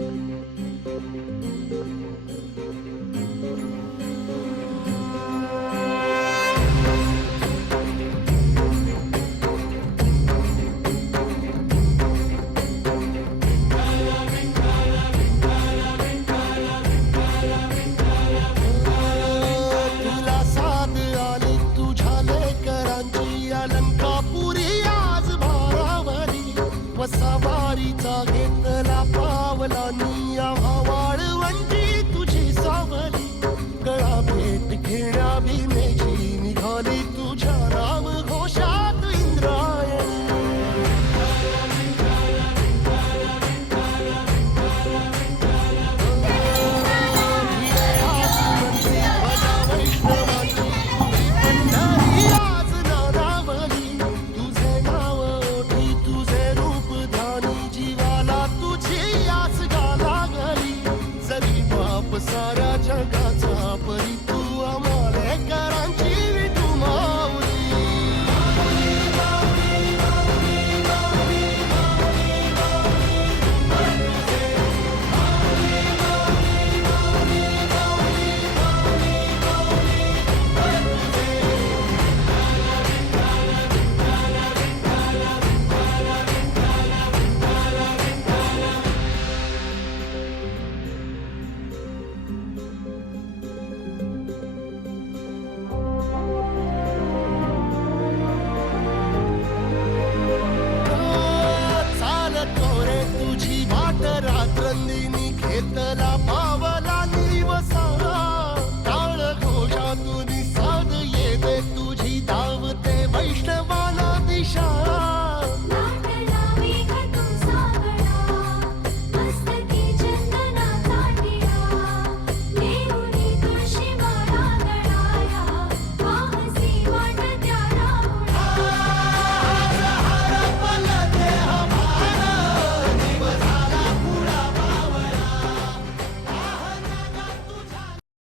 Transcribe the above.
Thank you. no, no. saracak ata. Mettre la main.